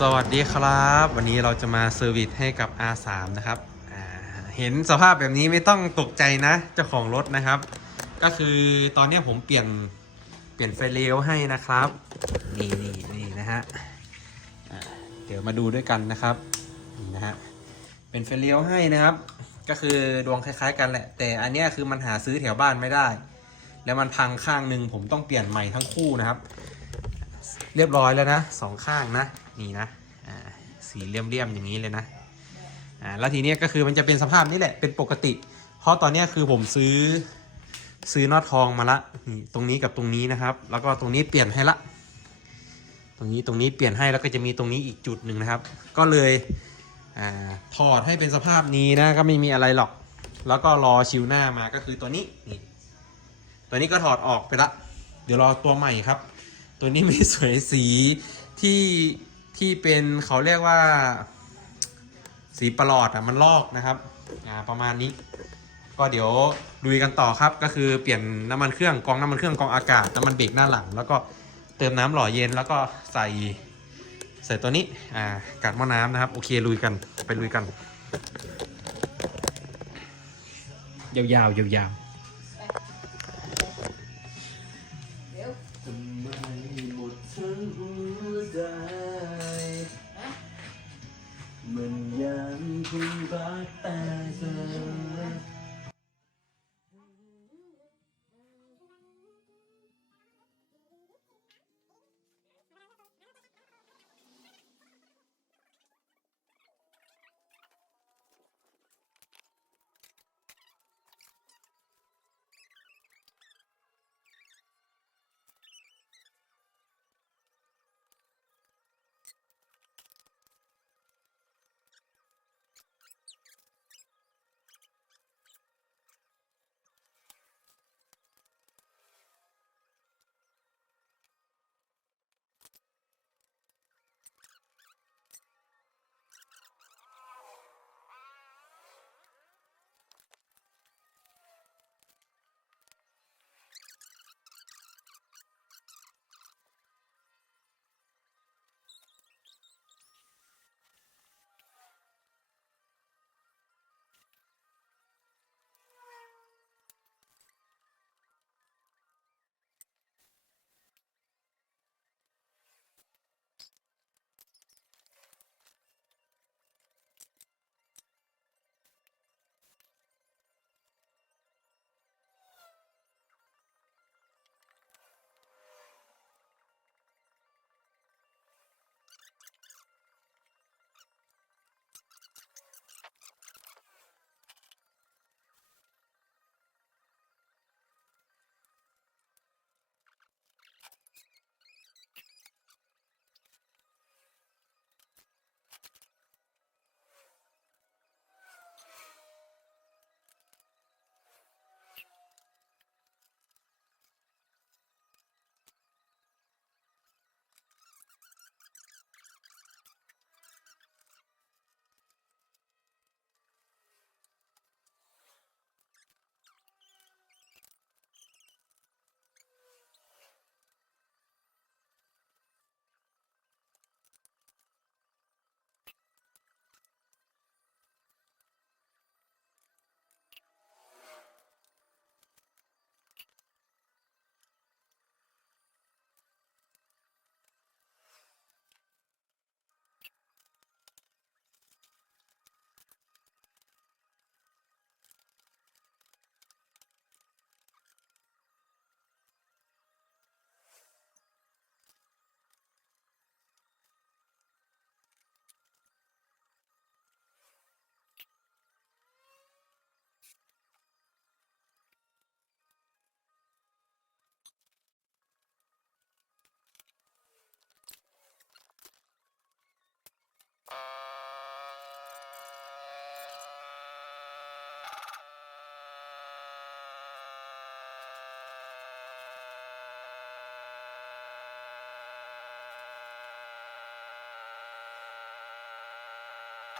สวัสดีครับ วันนี้เราจะมาเซอร์วิสให้กับ R3 นะครับเห็นสภาพแบบนี้ไม่ต้องตกใจนะเจ้าของรถนะครับ ก็คือตอนนี้ผมเปลี่ยนเปลี่ยนไฟเลี้ยวให้นะครับ นี่นี่นี่นะฮะเดี๋ยวมาดูด้วยกันนะครับนี่นะฮะเป็นไฟเลี้ยวให้นะครับ ก็คือดวงคล้ายๆ กันแหละ แต่อันนี้คือมันหาซื้อแถวบ้านไม่ได้ แล้วมันพังข้างหนึ่งผมต้องเปลี่ยนใหม่ทั้งคู่นะครับ เรียบร้อยแล้วนะสองข้างนะ นี่นะอ่าสีเลี่ยมๆอย่างนี้เลยนะอ่าแล้วทีนี้ก็คือมันจะเป็นสภาพนี้แหละเป็นปกติ เพราะตอนนี้คือผมซื้อซื้อน็อตทองมาละนี่ตรงนี้กับตรงนี้นะครับ แล้วก็ตรงนี้เปลี่ยนให้ละ ตรงนี้ตรงนี้เปลี่ยนให้แล้วก็จะมีตรงนี้อีกจุดหนึ่งนะครับ ก็เลยอถอดให้เป็นสภาพนี้นะก็ไม่มีอะไรหรอก แล้วก็รอชิวหน้ามาก็คือตัวนี้นี่ตัวนี้ก็ถอดออกไปละ เดี๋ยวรอตัวใหม่ครับ ตัวนี้ไม่สวยสีที่ ที่เป็นเขาเรียกว่า สีประหลอดอะมันลอกนะครับอ่าประมาณนี้ ก็เดี๋ยวลุยกันต่อครับ ก็คือเปลี่ยนน้ำมันเครื่องกองน้ำมันเครื่องกองอากาศน้ำมันเบรกหน้าหลัง แล้วก็เติมน้ำหล่อเย็นแล้วก็ใส่ใส่ตัวนี้อ่ากัดหม้อน้ำนะครับ โอเคลุยกันไปลุยกัน ยาวๆยาวท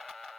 you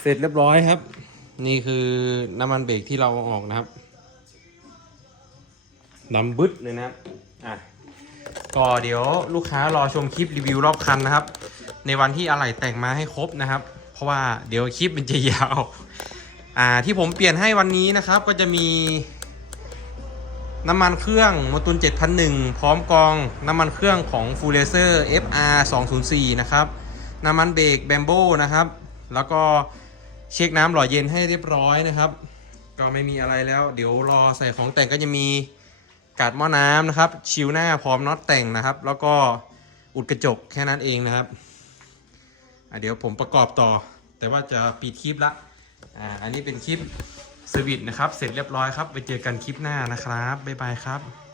เสร็จเรียบร้อยครับ นี่คือน้ำมันเบรกที่เราเอาออกนะครับดำบึดเลยนะครับอะก็เดี๋ยวลูกค้ารอชมคลิปรีวิวรอบคันนะครับ ในวันที่อะไหล่แต่งมาให้ครบนะครับ เพราะว่าเดี๋ยวคลิปมันจะยาวอ่าที่ผมเปลี่ยนให้วันนี้นะครับ ก็จะมีน้ำมันเครื่องโมตุน7001 พร้อมกองน้ำมันเครื่องของ f u l l a z e r FR 204 นะครับ น้ำมันเบรกแบมโบนะครับ แล้วก็ เช็คน้ำหล่อเย็นให้เรียบร้อยนะครับ ก็ไม่มีอะไรแล้ว เดี๋ยวรอใส่ของแต่งก็จะมีกาดหม้อน้ำนะครับ ชิวหน้าพร้อมน็อตแต่งนะครับ แล้วก็อุดกระจกแค่นั้นเองนะครับเดี๋ยวผมประกอบต่อ แต่ว่าจะปิดคลิปละอ่าอันนี้เป็นคลิปสวิตนะครับ เสร็จเรียบร้อยครับ ไปเจอกันคลิปหน้านะครับบ๊ายบายครับ